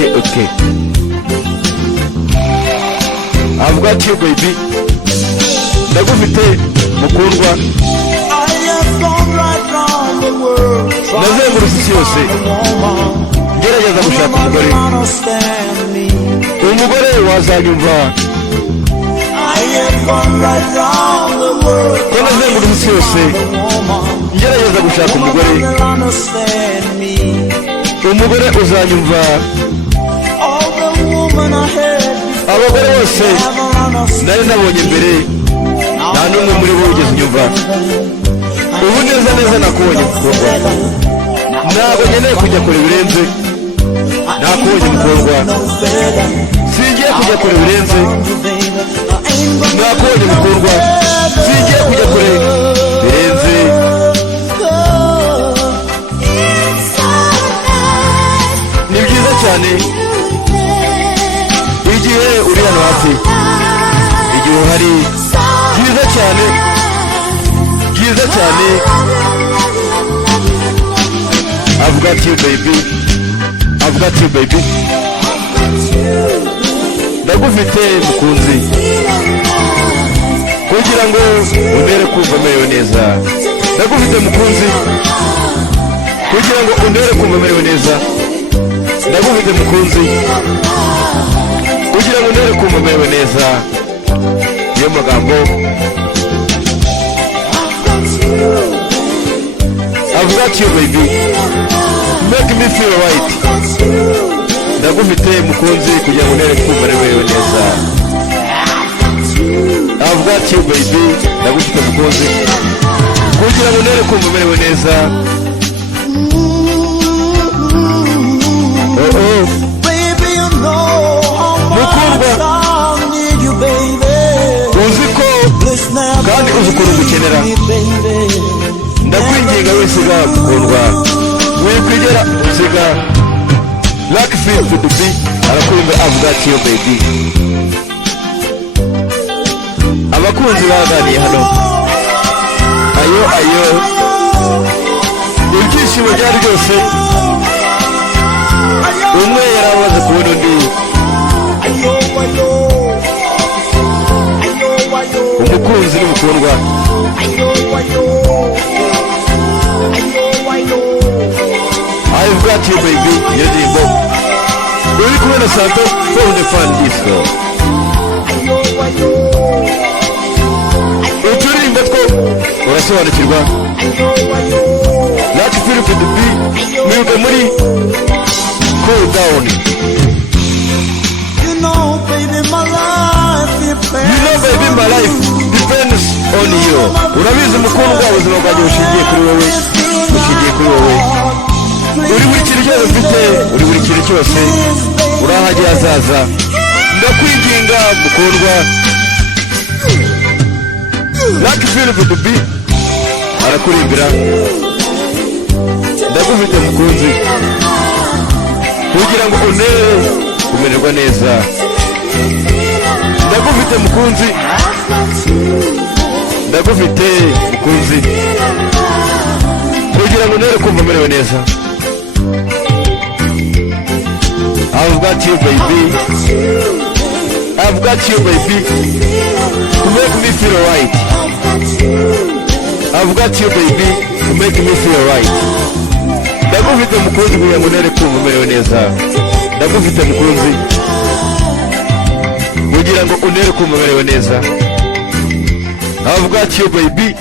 okay. I've got you baby. Ndagufite mukundwa. Nazengurutse isi yose ngerageza gushaka umugore wazanyumva. Ko nazengurutse isi yose ngerageza gushaka umugore uzanyumva. Abagore bose nari nabonye mbere nta n'umwe muri bo ugeze unyumva. Ubu neza nakubonye mukundwa, ntabwo nkeneye kujya kure birenze. Nakubonye mukundwa, singiye kujya kure birenze. Nakubonye mukundwa, singiye kujya kure birenze. Ni byiza cyane igihe uri hano hafi, igihe uhari, byiza cyane. I've got you baby. Ndagufite mukunzi kugira ngo unere kumva merewe neza. Ndagufite mukunzi kugira ngo unere kumva merewe neza. Ndagufite mukunzi kugira ngo unere kumva merewe neza. Niyo magambo. I've got you baby. Make me feel right. Ndagufite mukunzi kugira ngo unere kumva merewe neza. I've got you baby. Ndagufite mukunzi kugira ngo unere kumva merewe neza. Baby, you know how much I need you, baby. Uziko kandi uzukuru gukenera. Ndakwinginga wisiga mukundwa, wikwigera usiga. Lucky feel to be arakumva. I've got you baby. Abakunzi baganiye hano, ayo ibyishimo byari byose. Umwe yarabaze kubona undi. Umukunzi n'umukundwa. I've got you baby. Iyo ndirimbo uri kumwe na Santo from the Fan Disco. Uturirimbo two urasobanukirwa. Lucky Philip the B mwibuke muri Cool Down. You know baby my life depends on you. Urabizi mukundwa, ubuzima bwanjye bushingiye kuri wowe. Uri buri kintu cyose ufite, uri buri kintu cyose, urahagiye hazaza. Ndakwinginga mukundwa. Lucky Philip the B arakurimbira. Ndagufite mukunzi kugira ngo unere kumererwa neza. Ndagufite mukunzi kugira ngo unere kumva merewe neza. I've got you baby. To make me feel right. I've got you baby. To make me feel right. Ndagufite mukunzi kugira ngo unere kumva merewe neza. Ndagufite mukunzi kugira ngo unere kumva merewe neza. I've got you baby.